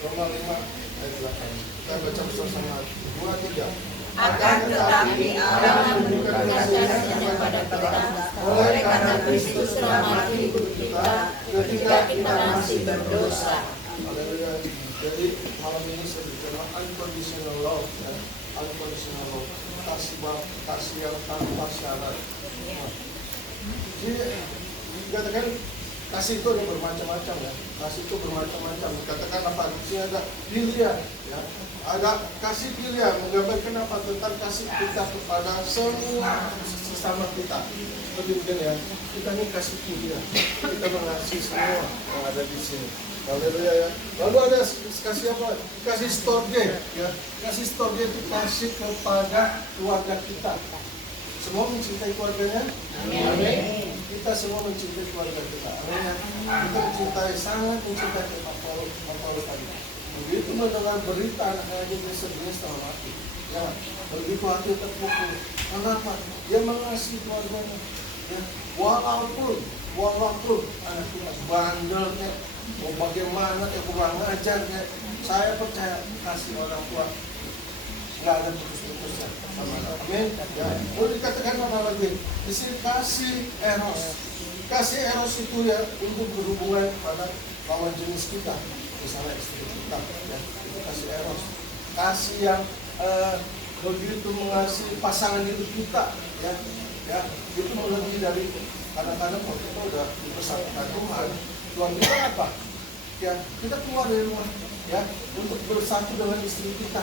Roma 5 ayat 8. Kita baca bersama-sama. 2, 3. Akan tetapi Allah menunjukkan kasih-Nya pada kita oleh karena Kristus telah mati untuk kita ketika kita masih berdosa. Haleluya. Jadi malam ini saya bicara unconditional love, ya. Unconditional love, kasih yang tanpa syarat. Jadi dikatakan kasih itu ada bermacam-macam, ya. Kasih itu bermacam-macam. Dikatakan apa? Di sini ada pilihan, ya. Ada kasih pilihan menggambarkan apa? Tentang kasih kita kepada semua sesama kita. Seperti begini, ya. Kita ini kasih pilihan. Kita mengasihi semua yang ada di sini. Haleluya, ya. Lalu ada kasih apa? Kasih storge, ya. Kasih storge itu kasih kepada keluarga kita. Semua mencintai keluarganya? Amin. Kita semua mencintai keluarga kita. Amin. Kita mencintai, sangat mencintai Pak Paulus tadi. Begitu mendengar berita anaknya dia sedihnya setengah mati. Ya, begitu hati terpukul. Kenapa? Dia mengasihi keluarganya. Ya, walaupun anak kita bandelnya, mau bagaimana, kurang ajarnya, saya percaya kasih orang tua nggak ada putus-putusnya sama anak. Amin. Ya. Mau dikatakan apa lagi? Di sini kasih eros. Kasih eros itu ya untuk berhubungan pada lawan jenis kita, misalnya istri kita. Ya. Itu kasih eros. Kasih yang begitu mengasihi pasangan hidup kita. Ya. Ya. Itu melebihi dari kadang-kadang kalau kita udah dipersatukan Tuhan kita apa? Ya, kita keluar dari rumah ya untuk bersatu dengan istri kita.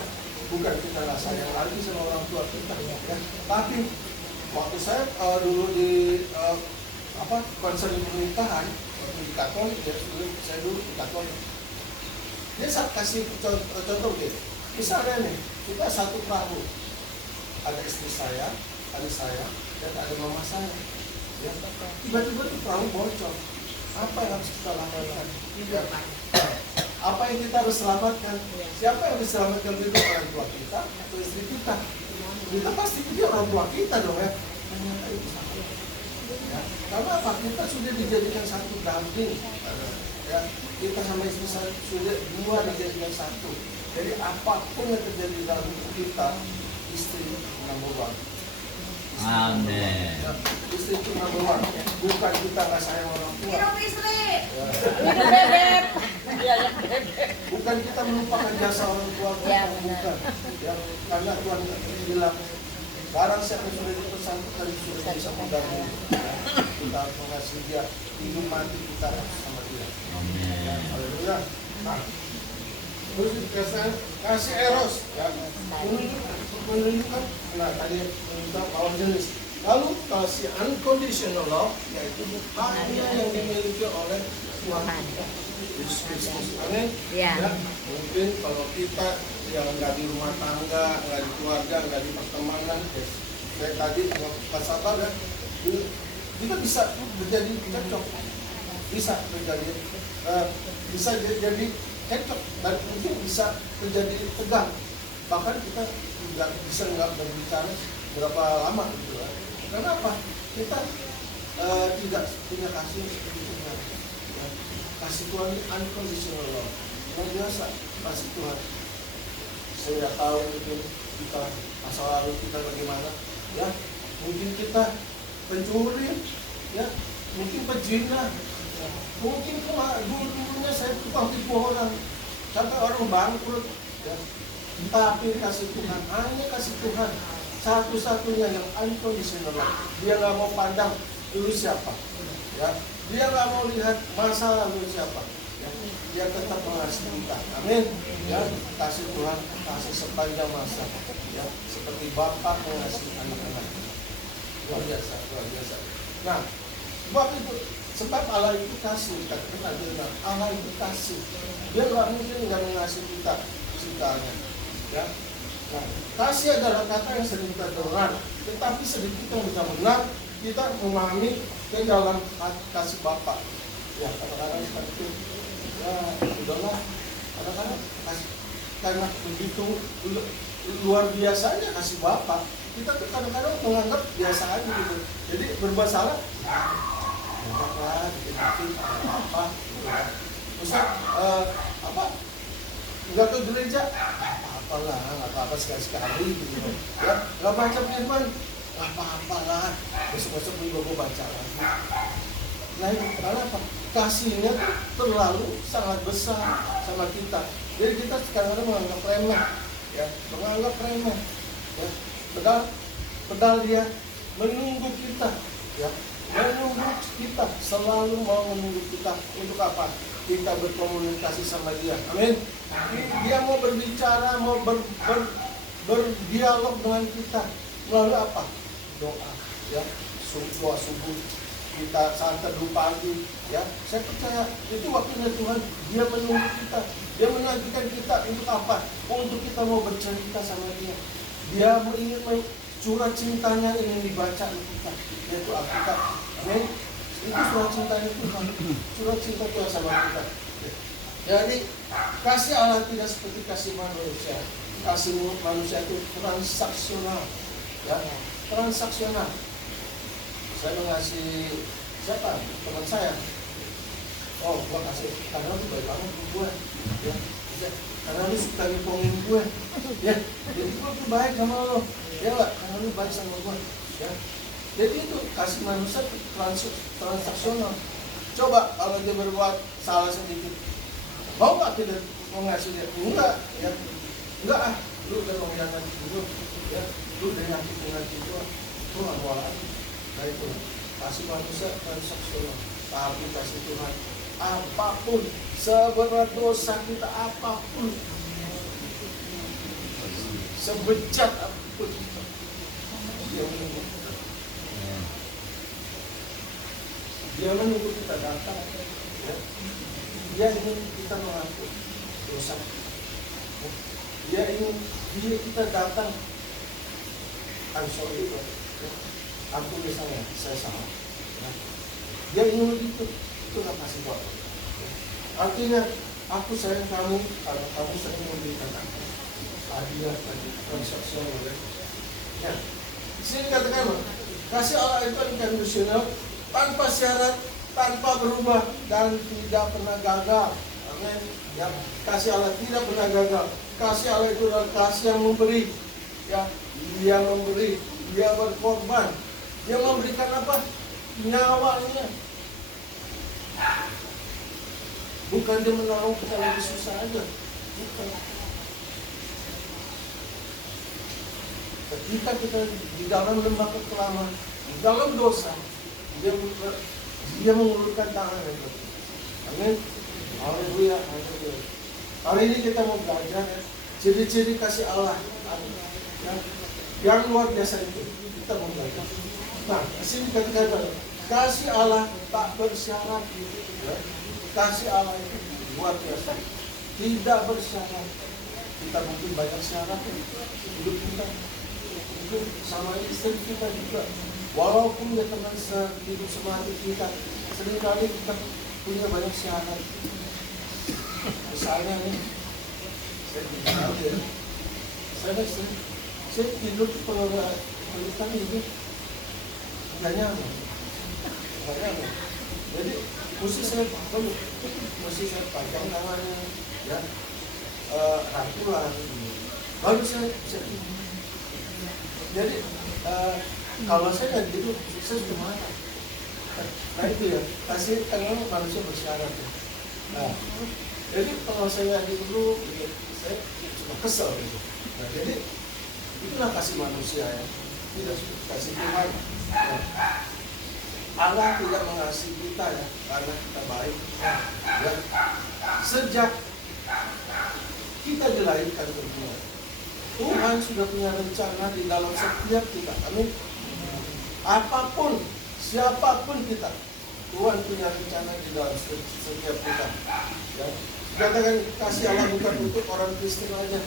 Bukan kita nggak sayang lagi sama orang tua kita, ya. Tapi waktu saya dulu di konseling pernikahan waktu di Katolik, ya, saya dulu di Katolik. Dia saat kasih contoh gitu. Misalnya nih, kita satu perahu, ada istri saya, adik saya, dan ada mama saya. Ya. Tiba-tiba tuh perahu bocor. Apa yang harus kita lakukan? Ya. Apa yang kita harus selamatkan? Siapa yang harus selamatkan itu? Orang tua kita atau istri kita? Kita pasti itu orang tua kita dong, ya. Ternyata itu salah. Ya. Karena apa? Kita sudah dijadikan satu daging. Ya. Kita sama istri saya sudah dua dijadikan satu. Jadi apapun yang terjadi dalam hidup kita, istri number one. Amin. Ya. Istri itu number one. Bukan kita nggak sayang orang tua. Hidup istri. Ya. Bukan kita melupakan jasa orang tua kita, Ya, bukan. Ya, karena Tuhan bilang, barang siapa yang sudah dipersatukan sudah bisa mengganggu. Ya, kita harus mengasihi dia, hidup mati kita sama dia. Amin. Ya, haleluya. Nah, terus kasih eros, ya, menunjukkan. Nah, tadi menunjukkan lawan jenis. Lalu kasih unconditional love, yaitu hanya yang dimiliki oleh Tuhan kita, Yesus Kristus. Amin. Ya. Ya, mungkin kalau kita yang nggak di rumah tangga, nggak di keluarga, nggak di pertemanan, kayak tadi Pak Sabar, ya, kita bisa terjadi cekcok, bisa terjadi cekcok, dan mungkin bisa terjadi tegang. Bahkan kita nggak berbicara berapa lama gitu, ya. Kenapa? Kita tidak punya kasih seperti Tuhan. Ya. Kasih Tuhan ini unconditional love. Luar biasa kasih Tuhan. Saya tidak tahu mungkin kita masa lalu kita bagaimana. Ya, mungkin kita pencuri, ya, mungkin pezina, ya. Mungkin dulunya saya tukang tipu orang, sampai orang bangkrut. Ya. Tapi kasih Tuhan, hanya kasih Tuhan satu-satunya yang unconditional love. Dia nggak mau pandang dulu siapa, ya. Dia nggak mau lihat masa lalu siapa, ya. Dia tetap mengasihi kita. Amin. Ya, kasih Tuhan kasih sepanjang masa, ya, seperti Bapa mengasihi anak-anak. Luar biasa, luar biasa. Nah, sebab Allah itu kasih, kata Allah itu kasih. Dia nggak mungkin nggak mengasihi kita ciptaannya, ya. Nah, kasih adalah kata yang sering kita dengar, tetapi sedikit yang bisa benar kita memahami ke dalam kasih Bapa. Ya, kadang-kadang seperti ya udahlah, kadang-kadang karena begitu luar biasanya kasih Bapa, kita tuh kadang-kadang menganggap biasa aja gitu. Jadi bermasalah, enggak lah, dikit-dikit apa, gitu. Terus nggak ke gereja, apa-apalah, nggak apa-apa sekali-sekali gitu. Ya, nggak baca firman, nggak apa-apalah, besok-besok juga gue baca lagi. Nah itu karena apa? Kasihnya tuh terlalu sangat besar sama kita. Jadi kita sekarang menganggap remeh, ya, menganggap remeh, ya. Padahal dia menunggu kita, ya, menunggu kita, selalu mau menunggu kita untuk apa? Kita berkomunikasi sama dia. Amin. Dia mau berbicara, mau berdialog dengan kita melalui apa? Doa, ya, doa subuh, kita saat teduh pagi, ya. Saya percaya itu waktunya Tuhan. Dia menunggu kita, dia menantikan kita untuk apa? Untuk kita mau bercerita sama dia. Dia ingin surat cintanya ingin dibaca di kita, yaitu Alkitab. Amin. Itu surat cintanya Tuhan, surat cinta Tuhan sama kita. Jadi kasih Allah tidak seperti kasih manusia. Kasih manusia itu transaksional, ya, transaksional. Saya mengasihi siapa? Teman saya. Oh, gua kasih karena lu baik banget ke gue, ya. Karena lu suka ngomongin gue, ya. Jadi gue tuh baik sama lo, ya nggak? Karena lu baik sama gue, ya. Jadi itu kasih manusia transaksional. Coba kalau dia berbuat salah sedikit, mau nggak kita mengasihi dia? Enggak, ya. Enggak ah, lu udah mengkhianati gue, ya. Lu udah nyakitin gue, lu nggak mau lagi. Nah itu kasih manusia transaksional. Tapi kasih Tuhan apapun, seberat dosa kita apapun, sebejat apapun, dia menunggu kita. Dia menunggu kita datang, ya. Dia ingin kita mengaku dosa. Dia ingin kita datang. I'm sorry, ya. Ampuni saya salah. Ya. Dia ingin begitu. Itulah kasih Tuhan. Artinya aku sayang kamu karena kamu sering memberikan aku hadiah tadi transaksional, ya. Di sini katakan kasih Allah itu unconditional, tanpa syarat, tanpa berubah dan tidak pernah gagal. Amin. Ya, kasih Allah tidak pernah gagal. Kasih Allah itu adalah kasih yang memberi. Ya, dia memberi, dia berkorban, dia memberikan apa? Nyawanya. Bukan dia menolong kita lagi susah aja. Bukan. Ketika kita di dalam lembah kekelaman, di dalam dosa, dia mengulurkan tangan itu. Amin. Haleluya. Hari ini kita mau belajar, ya, ciri-ciri kasih Allah, ya, yang luar biasa itu. Kita mau belajar. Nah, di sini kata-kata kasih Allah tak bersyarat, ya. Kasih Allah itu luar biasa, tidak bersyarat. Kita mungkin banyak syarat hidup kita, hidup sama istri kita juga. Walaupun dia teman hidup semati kita, seringkali kita punya banyak syarat. Misalnya nih, saya bilang ya, saya tidur pelukan hidup nggak nyaman. Jadi mesti saya panjang tangannya, ya, rangkulan, baru saya tidur. Jadi kalau saya nggak gitu, saya sudah marah. Nah itu ya, kasih karena manusia bersyarat. Ya. Nah, jadi kalau saya nggak gitu, saya cuma kesel gitu. Nah jadi itulah kasih manusia, ya, tidak kasih Tuhan. Nah, Allah tidak mengasihi kita, ya, karena kita baik. Ya. Sejak kita dilahirkan ke dunia, Tuhan sudah punya rencana di dalam setiap kita. Amin. Apapun, siapapun kita, Tuhan punya rencana di dalam setiap kita. Ya. Katakan kasih Allah bukan untuk orang Kristen aja.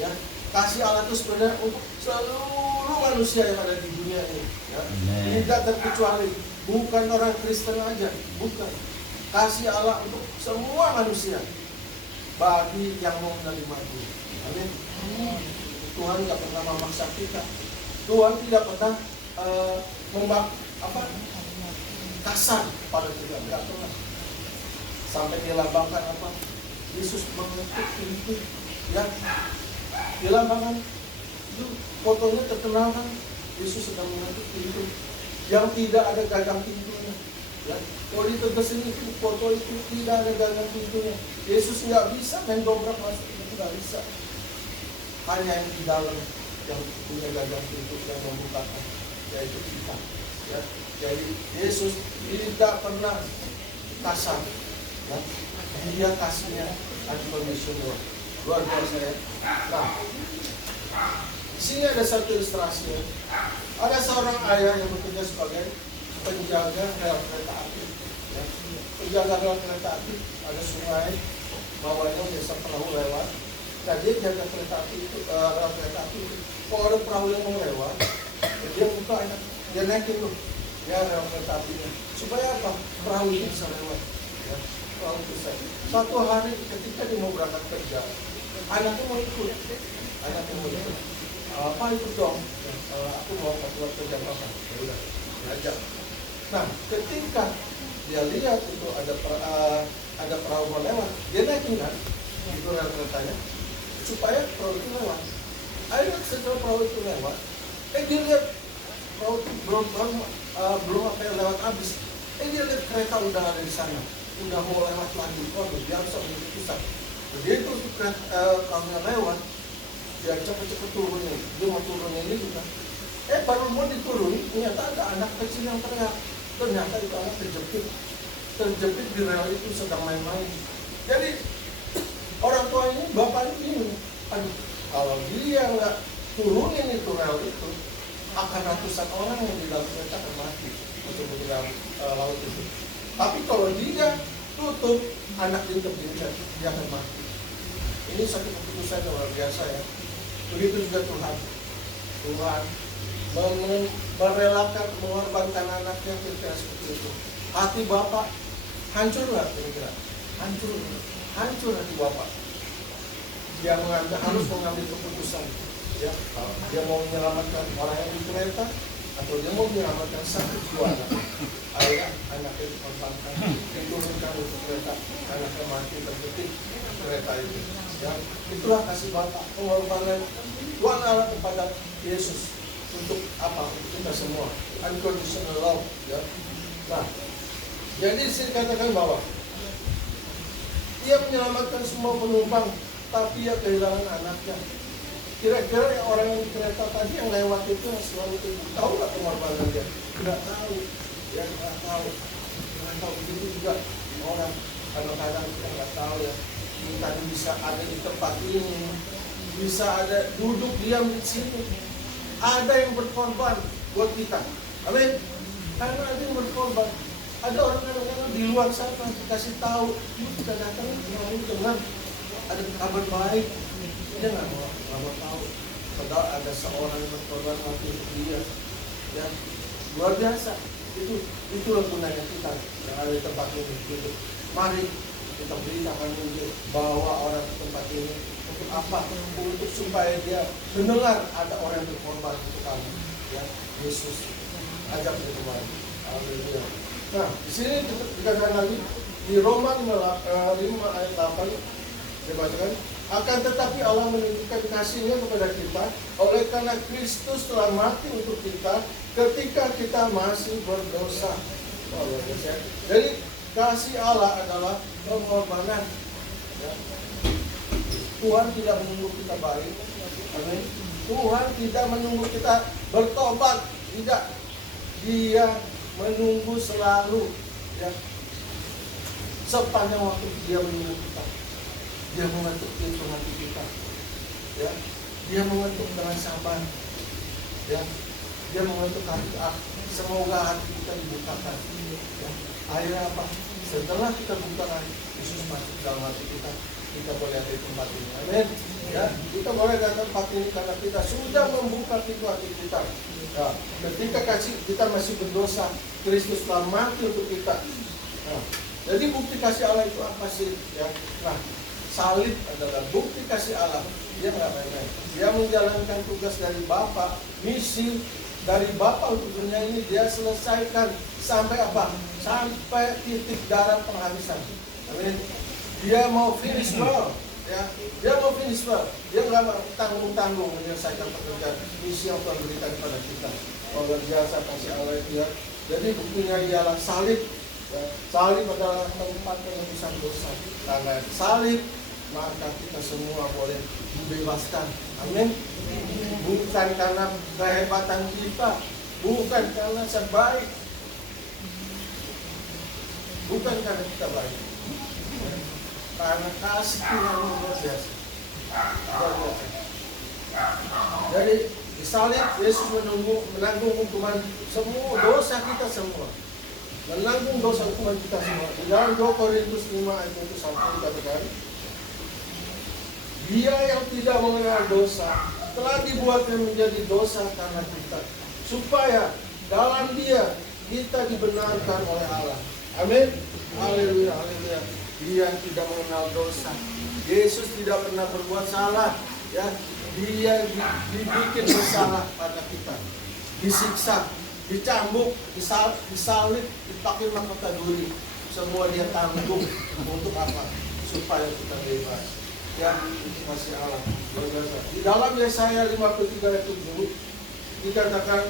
Ya. Kasih Allah itu sebenarnya untuk seluruh manusia yang ada di dunia ini. Ya. Tidak terkecuali. Bukan orang Kristen aja, bukan. Kasih Allah untuk semua manusia, bagi yang mau menerima Dia. Amin. Tuhan tidak pernah memaksa kita. Tuhan tidak pernah kasar pada kita, tidak pernah. Sampai dilambangkan apa? Yesus mengetuk pintu itu, ya. Di lapangan itu fotonya terkenal kan, Yesus sedang mengetuk pintu yang tidak ada gagang pintunya. Ya. Kalau di Tegas ini foto itu tidak ada gagang pintunya. Yesus nggak bisa main dobrak masuk, itu nggak bisa. Hanya yang di dalam yang punya gagang pintu yang membukakan, yaitu kita. Ya. Jadi Yesus tidak pernah kasar. Ya. Dia kasihnya unconditional. Luar biasa ya. Nah, di sini ada satu ilustrasi. Ya. Ada seorang ayah yang bekerja sebagai penjaga rel kereta api. Ya. Penjaga rel kereta api, ada sungai, bawahnya biasa perahu lewat. Nah, dia jaga kereta api itu, rel kereta api itu. Kalau ada perahu yang mau lewat, dia buka, dia naikin tuh, ya rel kereta apinya. Supaya apa? Perahu ini bisa lewat. Ya. Perahu bisa. Suatu hari ketika dia mau berangkat kerja, anaknya mau ikut. Anaknya mau ikut. Apa ikut dong? Aku mau keluar kerja apa? Ya udah, diajak. Nah, ketika dia lihat itu ada perahu mau lewat, dia naikin kan, itu rel keretanya, supaya perahu itu lewat. Akhirnya setelah perahu itu lewat, dia lihat perahu itu belum apa yang lewat habis. Dia lihat kereta udah ada di sana, udah mau lewat lagi. Waduh, dia harus ambil pisah. Jadi itu perahunya lewat, dia cepet-cepet turunin. Dia mau turunin ini juga. Baru mau diturun, ternyata ada anak kecil yang teriak. Ternyata itu anak terjepit di rel itu sedang main-main. Jadi orang tua ini, bapak ini, aduh, kalau dia nggak turunin itu rel itu, akan ratusan orang yang di dalam kereta akan mati untuk di dalam laut itu. Tapi kalau dia tutup, anak dia terjepit, dia akan mati. Ini satu keputusan yang luar biasa ya. Begitu juga Tuhan merelakan, mengorbankan anaknya kira-kira seperti itu. Hati bapak hancur nggak kira-kira? Hancur hati bapak. Dia harus mengambil keputusan. Ya, dia mau menyelamatkan orang yang di kereta atau dia mau menyelamatkan satu jiwa anak. Anaknya dikorbankan, diturunkan untuk kereta, anaknya mati terjepit kereta itu. Ya, itulah kasih bapak, pengorbanan Tuhan Allah kepada Yesus untuk apa? Untuk kita semua, unconditional love. Ya. Nah, jadi saya katakan bahwa dia menyelamatkan semua penumpang, tapi dia kehilangan anaknya. Kira-kira yang orang yang di kereta tadi yang lewat itu yang selalu itu tahu nggak pengorbanan dia? Tidak tahu, ya nggak tahu. Begitu juga orang kadang-kadang kita nggak tahu ya. Kita bisa ada di tempat ini, bisa ada duduk diam di sini. Ada yang berkorban buat kita. Amin. Karena ada yang berkorban. Ada orang kadang-kadang di luar sana dikasih tahu, kita datang mau dengan ada kabar baik. Dia nggak mau tahu. Padahal ada seorang yang berkorban mati untuk dia. Ya, luar biasa. Itulah gunanya kita yang ada di tempat ini. Gitu. Mari kita beritakan Injil, bawa orang ke tempat ini untuk apa? Untuk supaya dia mendengar ada orang yang berkorban untuk kamu. Ya, Yesus ajak dia kembali. Haleluya. Nah, di sini dikatakan lagi di Roma 5 ayat 8 dibacakan, akan tetapi Allah menunjukkan kasih-Nya kepada kita oleh karena Kristus telah mati untuk kita ketika kita masih berdosa. Oh, ya. Jadi kasih Allah adalah pengorbanan. Ya. Tuhan tidak menunggu kita baik. Amin. Tuhan tidak menunggu kita bertobat. Tidak. Dia menunggu selalu. Ya. Sepanjang waktu dia menunggu kita. Dia mengetuk pintu hati kita. Ya. Dia mengetuk dengan sabar. Ya. Dia mengetuk hati. Semoga hati kita dibukakan. Ya. Akhirnya apa? Setelah kita bukakan, Yesus masuk dalam hati kita boleh ada di tempat ini. Amin. Ya, kita boleh ada di tempat ini karena kita sudah membuka pintu hati kita. Ya, ketika kita masih berdosa, Kristus telah mati untuk kita. Nah, jadi bukti kasih Allah itu apa sih? Ya, nah, salib adalah bukti kasih Allah. Dia nggak main-main. Dia menjalankan tugas dari Bapa, misi dari Bapa untuk dunia ini dia selesaikan sampai apa? Sampai titik darah penghabisan. Amin. Dia mau finish well. ya, dia mau finish well, dia nggak mau tanggung-tanggung menyelesaikan pekerjaan misi yang Tuhan berikan kepada kita. Luar biasa kasih Allah itu ya. Jadi buktinya ialah salib. Ya, salib adalah tempat penebusan dosa. Karena salib maka kita semua boleh dibebaskan. Amin. Bukan karena kehebatan kita, bukan karena sebaik, bukan karena kita baik, karena kasih Tuhan yang luar biasa. Luar biasa. Jadi di salib Yesus menanggung hukuman semua dosa kita semua, menanggung dosa hukuman kita semua. Di dalam 2 Korintus 5 ayat 1 dikatakan, Dia yang tidak mengenal dosa telah dibuatnya menjadi dosa karena kita, supaya dalam Dia kita dibenarkan oleh Allah. Amin. Haleluya, haleluya. Dia yang tidak mengenal dosa. Yesus tidak pernah berbuat salah, ya. Dia dibikin bersalah pada kita, disiksa, dicambuk, disalib, dipakai mahkota duri. Semua Dia tanggung untuk apa? Supaya kita bebas. Ya, itu kasih Allah. Di dalam Yesaya 53 ayat 7 dikatakan,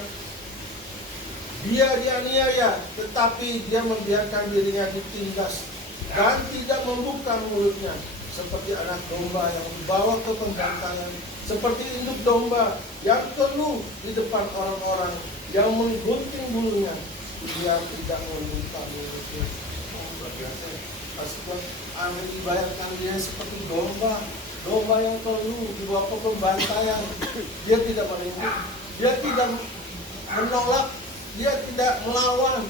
Dia dianiaya, tetapi Dia membiarkan dirinya ditindas dan tidak membuka mulutnya, seperti anak domba yang dibawa ke pembangkangan, seperti induk domba yang keluh di depan orang-orang yang menggunting bulunya. Dia tidak membuka mulutnya. Luar biasa. Pasti Amin dibayarkan dia seperti domba yang keluh dibawa ke pembantaian. Dia tidak melindungi, dia tidak menolak, dia tidak melawan.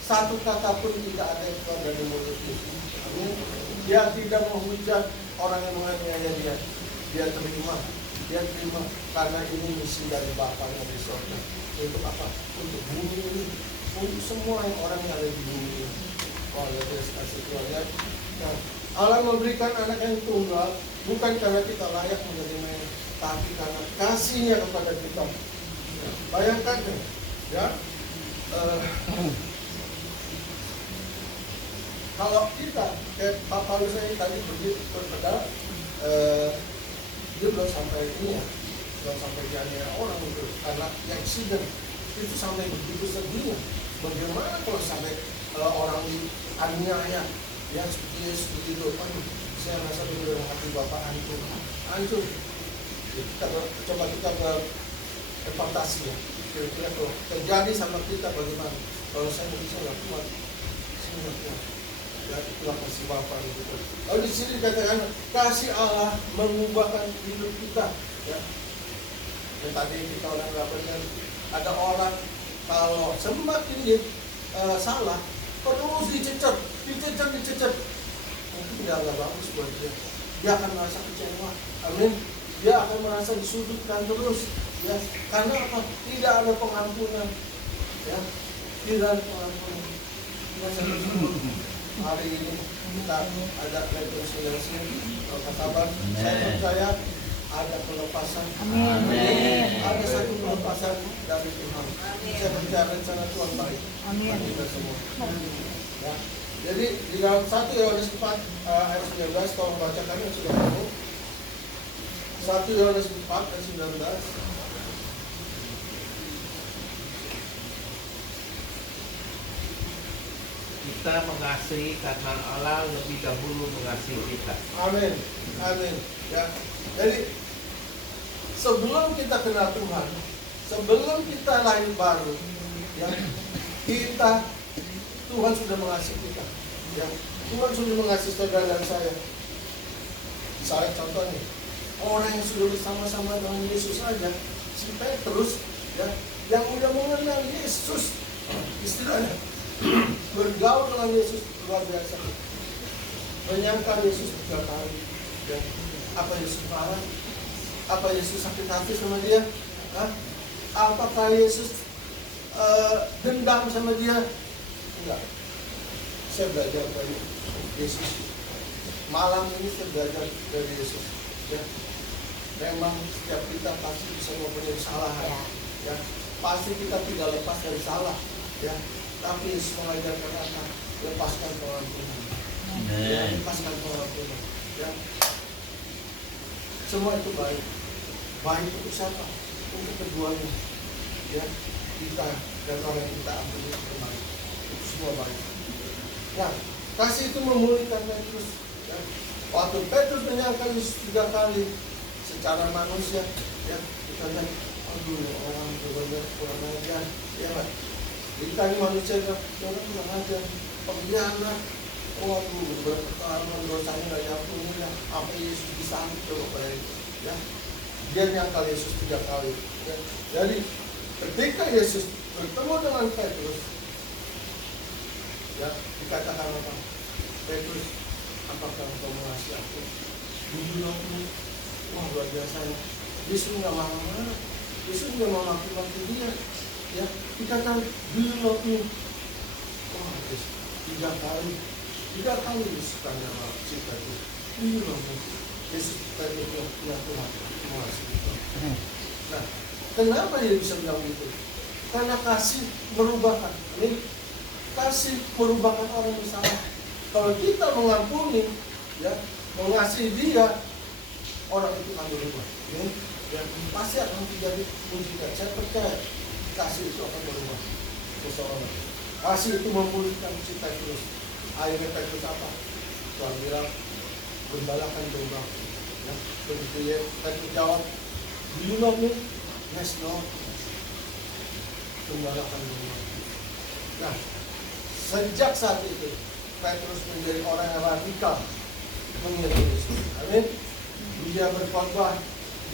Satu kata pun tidak ada yang keluar dari mulutnya. Amin. Dia tidak menghujat orang yang menganiaya dia. Dia terima karena ini misi dari Bapaknya di surga. Untuk apa? Untuk bumi ini, untuk semua orang yang ada di bumi ini. Oh, ya, kasih Tuhan ya. Nah, Allah memberikan anak yang tunggal bukan karena kita layak menerimanya, tapi karena kasih-Nya kepada kita. Ya, bayangkan ya, kalau kita kayak Pak Paulus saya tadi begitu berpeda, dia belum sampai ini ya, belum sampai dianiaya orang itu karena accident itu sampai begitu sedihnya. Bagaimana kalau sampai orang dianiaya ya seperti itu, saya rasa benar hati Bapak hancur. Kita coba kita berempatasi ya, kira-kira kalau terjadi sama kita bagaimana? Kalau saya nggak kuat, ya itulah kasih Bapa gitu. Lalu di sini dikatakan kasih Allah mengubahkan hidup kita. Ya. Dan tadi kita orang benar, ada orang kalau semakin dia salah terus dicecer, mungkin tidak bagus buat dia. Dia akan merasa kecewa. Amin. Dia akan merasa disudutkan terus. Ya, karena apa? Tidak ada pengampunan. Ya, tidak ada pengampunan. Hari ini kita ada rekonsiliasi, sahabat. Saya percaya ada pelepasan. Amin. Ada satu pelepasan dari Tuhan. Saya percaya rencana Tuhan baik. Amin. Kita semua. Ya. Jadi di dalam 1 Yohanes 4 ayat 19, tolong bacakan yang sudah ketemu. 1 Yohanes 4 ayat 19. Kita mengasihi karena Allah lebih dahulu mengasihi kita. Amin. Amin. Ya. Jadi sebelum kita kenal Tuhan, sebelum kita lahir baru, ya, Tuhan sudah mengasihi kita. Ya. Tuhan sudah mengasihi saudara dan saya. Misalnya contoh nih, orang yang sudah bersama-sama dengan Yesus saja, si Petrus, ya, yang udah mengenal Yesus, istilahnya bergaul dengan Yesus luar biasa, menyangka Yesus 3 kali. Ya. Apa Yesus marah? Apa Yesus sakit hati sama dia? Hah? Apakah Yesus dendam sama dia? Enggak. Saya belajar dari Yesus. Malam ini saya belajar dari Yesus. Ya. Memang setiap kita pasti bisa mempunyai kesalahan. Ya. Pasti kita tidak lepas dari salah. Ya. Tapi Yesus mengajarkan apa? Lepaskan pengampunan. Ya, lepaskan pengampunan. Ya. semua itu baik. Baik untuk siapa? Untuk keduanya. Ya, kita dan orang yang kita ampuni itu baik. Itu semua baik. Nah, kasih itu memulihkan Petrus. Ya. Waktu Petrus menyangkal Yesus 3 kali secara manusia, ya kita lihat, aduh orang benar kurang ajar, ya kan? Kita ini manusia orang kurang ajar, pengkhianat, waduh berpengalaman dosanya nggak diampuni ya, apa Yesus bisa coba ya? Dia nyangkal Yesus 3 kali. Ya. Jadi ketika Yesus bertemu dengan Petrus, ya dikatakan apa? Petrus, apakah engkau mengasihi aku? Bujurku, wah luar biasa ya. Yesus nggak marah-marah, Yesus nggak maki-maki dia. Ya, dikatakan bujurku. Wah, Yesus 3 kali Yesus tanya sama si Petrus, bujurku. Yesus tanya ya Tuhan, mengasihi itu. Nah, kenapa dia bisa bilang gitu? Karena kasih merubahkan. Ini kasih merubahkan orang yang salah. Kalau kita mengampuni, ya, mengasihi dia, orang itu akan berubah. Ya, ya, pasti akan menjadi mujizat. Saya percaya kasih itu akan berubah seseorang. Kasih itu memulihkan si Petrus. Akhirnya Petrus apa? Tuhan bilang, gembalakan domba. Ya, begitu ya, Petrus jawab, do you love me? Yes, Lord. Gembalakan domba. Nah, sejak saat itu Petrus menjadi orang yang radikal mengiring Yesus. Amin. Dia berkhotbah,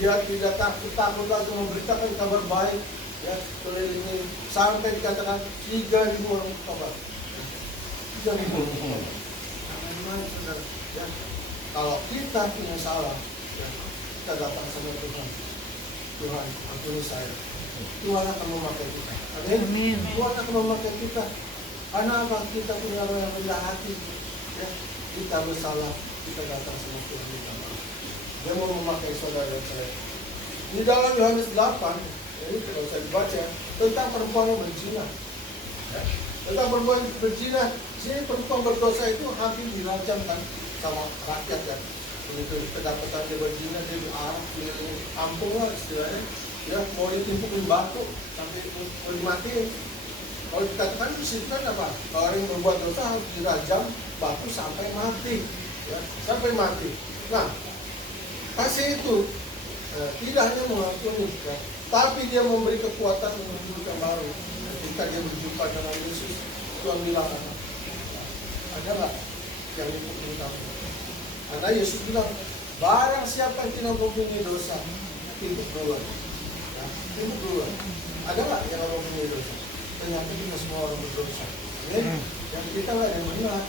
dia tidak takut lagi memberitakan kabar baik, ya, kelilingi sampai dikatakan 3.000 orang kabar. 3.000 orang. Amin, saudara. Ya. Kalau kita punya salah, ya, kita datang sama Tuhan. Tuhan, ampuni saya. Tuhan akan memakai kita. Amin. Tuhan akan memakai kita. Karena apa? Kita punya orang yang rendah hati, ya, kita bersalah, kita datang sama Tuhan kita. Dia mau memakai saudara dan saya. Di dalam Yohanes 8, ini kalau saya baca tentang perempuan yang berzina, ya, tentang perempuan berzina. Sini perempuan berdosa itu hampir dirajamkan sama rakyat, ya. Begitu kedapatan dia berzina, dia diarak keliling kampung lah istilahnya, ya, mau ditimpukin batu sampai mau dimatiin. Kalau dikatakan di situ kan apa? Kalau orang yang berbuat dosa harus dirajam batu sampai mati, ya, sampai mati. Nah, kasih itu tidak hanya mengampuni, ya, tapi dia memberi kekuatan untuk hidup yang baru. Ketika dia berjumpa dengan Yesus, Tuhan bilang apa? Ada nggak yang ikut kamu? Karena Yesus bilang, barang siapa yang tidak mempunyai dosa, itu keluar. Ya, itu keluar. Ada nggak yang mempunyai dosa? Ternyata kita semua orang berdosa. Ya? Yang kita nggak ada yang benar.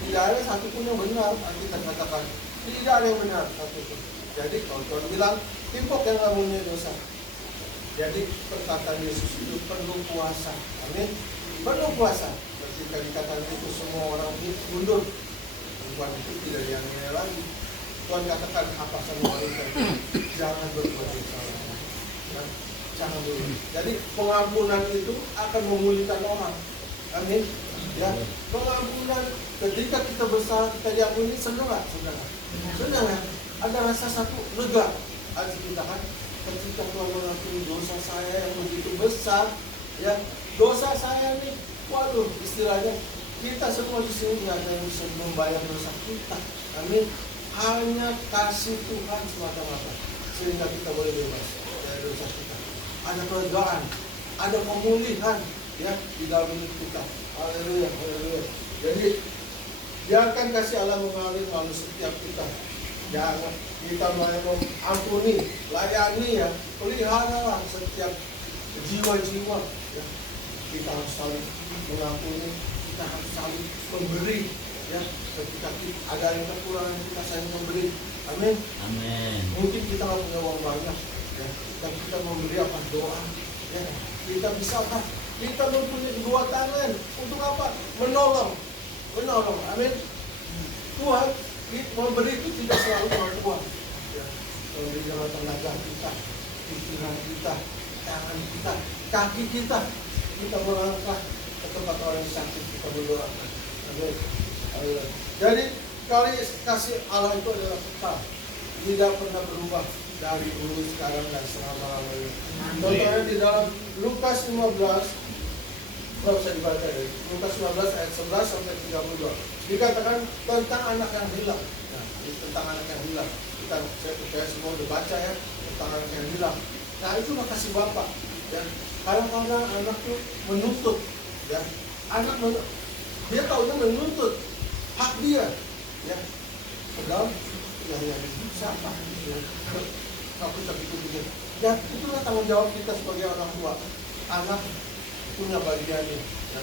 Tidak ada satupun yang benar. Kita katakan tidak ada yang benar satupun. Jadi kalau Tuhan bilang timpuk yang nggak punya dosa. Jadi perkataan Yesus itu penuh kuasa. Amin. Penuh kuasa. Ketika dikatakan itu semua orang mundur. Tuhan itu tidak dianiaya lagi. Tuhan katakan apa sama wanita itu? Jangan berbuat yang salah. Ya? Jangan dulu. Jadi pengampunan itu akan memulihkan orang. Amin. Ya, pengampunan ketika kita bersalah kita diampuni, senang nggak, saudara? Senang kan? Ada rasa satu lega hati kita kan? Ketika Tuhan mengampuni dosa saya yang begitu besar, ya, dosa saya nih, waduh, istilahnya kita semua di sini nggak ada yang bisa membayar dosa kita. Amin. Hanya kasih Tuhan semata-mata sehingga kita boleh bebas dari dosa kita. Ada kelegaan, ada pemulihan, ya, di dalam hidup kita. Haleluya, haleluya. Jadi biarkan kasih Allah mengalir melalui setiap kita. Jangan kita mengampuni, layani, ya, peliharalah setiap jiwa-jiwa. Ya. Kita harus saling mengampuni, kita harus saling memberi. Ya, ketika ada yang kekurangan kita saling memberi. Amin. Amin. Mungkin kita nggak punya uang banyak, ya, dan kita memberi apa? Doa, ya. Kita bisa apa? Kita mempunyai 2 tangan untuk apa? Menolong. Amin. Tuhan memberi itu tidak selalu dengan uang, ya. Memberi dengan tenaga kita, pikiran kita, tangan kita, kaki kita. Kita melangkah ke tempat orang yang sakit, kita berdoakan. Amin. Jadi kali kasih Allah itu adalah kekal. tidak pernah berubah dari dulu, sekarang, dan selama-lamanya. Contohnya di dalam Lukas 15, kalau saya dibaca dari Lukas 15 ayat 11 sampai 32, dikatakan tentang anak yang hilang. Nah, ini tentang anak yang hilang. Saya percaya semua udah baca ya, tentang anak yang hilang. Nah, itulah kasih Bapak. Ya, kadang-kadang anak tuh menuntut, ya, dia tahunya menuntut hak dia, ya, padahal yang siapa, ya, tapi itu begini. Dan itulah tanggung jawab kita sebagai orang tua. Anak punya bagiannya, ya.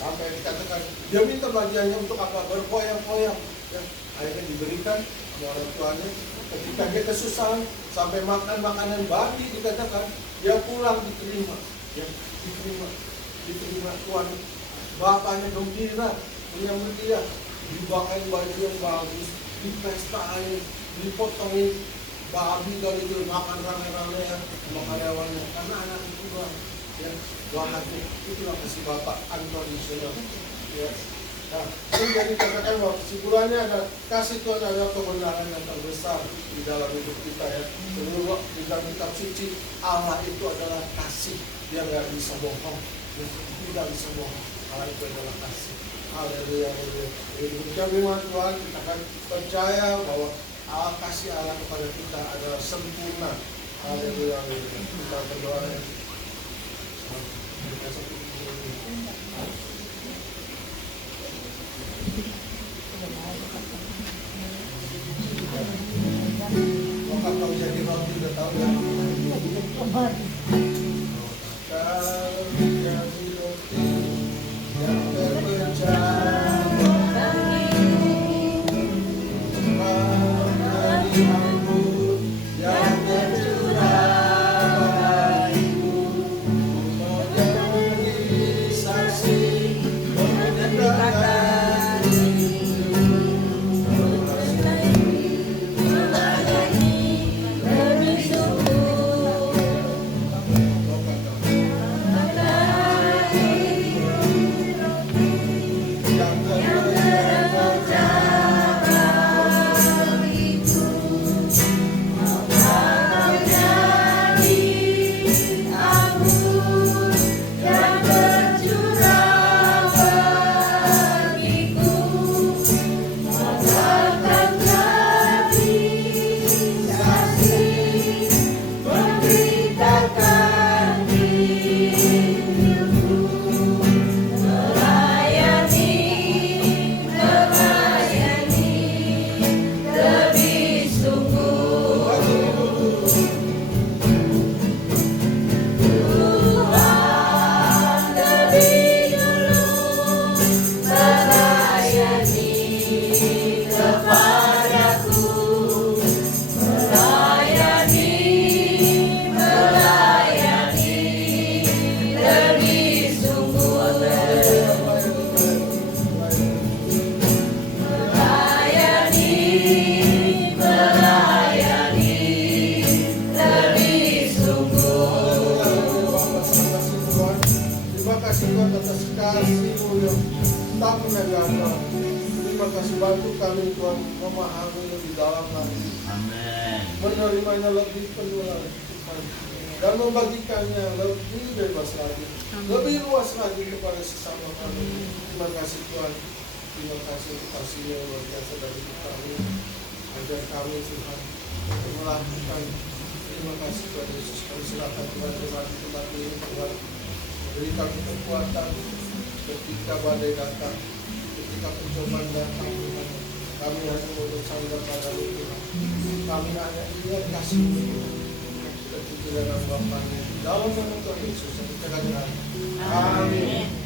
Sampai dikatakan dia minta bagiannya untuk apa? Berkoyak-koyak, ya. Akhirnya diberikan sama orang tuanya. Ketika dia kesusahan sampai makan makanan babi, dikatakan dia pulang diterima, ya, diterima tuan bapaknya gembira menyambut dia, dibawain baju yang bagus, dipestain, dipotongin babi dan itu makan rame-rame ya sama karyawannya, karena anak itu ya bahagia. Itulah kasih Bapak unconditional, ya. Nah, ini jadi katakan bahwa kesimpulannya adalah kasih Tuhan adalah kebenaran yang terbesar di dalam hidup kita, ya. Menurut di dalam kitab suci, Allah itu adalah kasih yang nggak bisa bohong, ya. Tidak bisa bohong. Allah itu adalah kasih. Haleluya, haleluya. Jadi firman Tuhan, kita akan percaya bahwa kasih Allah kepada kita adalah sempurna. Haleluya, haleluya. Kita berdoa ya. Maka kau jadi roti udah tahu ya. Kau jadi roti yang terpecah dari anggur yang tercurah bagimu, mau jadi saksi memberitakan bantu kami Tuhan memahami lebih dalam lagi, Amin. menerimanya lebih penuh lagi Tuhan, dan membagikannya lebih bebas lagi, lebih luas lagi kepada sesama kami. Terima kasih Tuhan, terima kasih untuk kasih-Nya luar biasa dari hidup kami. Ajar kami Tuhan untuk melakukan. Terima kasih Tuhan Yesus, kami silakan Tuhan di tempat ini Tuhan, beri kami kekuatan ketika badai datang, ketika pencobaan datang Tuhan. Kami hanya mau bersandar pada Tuhan. Kami hanya ingat kasih-Mu Tuhan. Ketika dalam Bapa-Nya, dalam nama Tuhan Yesus, yang kita katakan. Amin.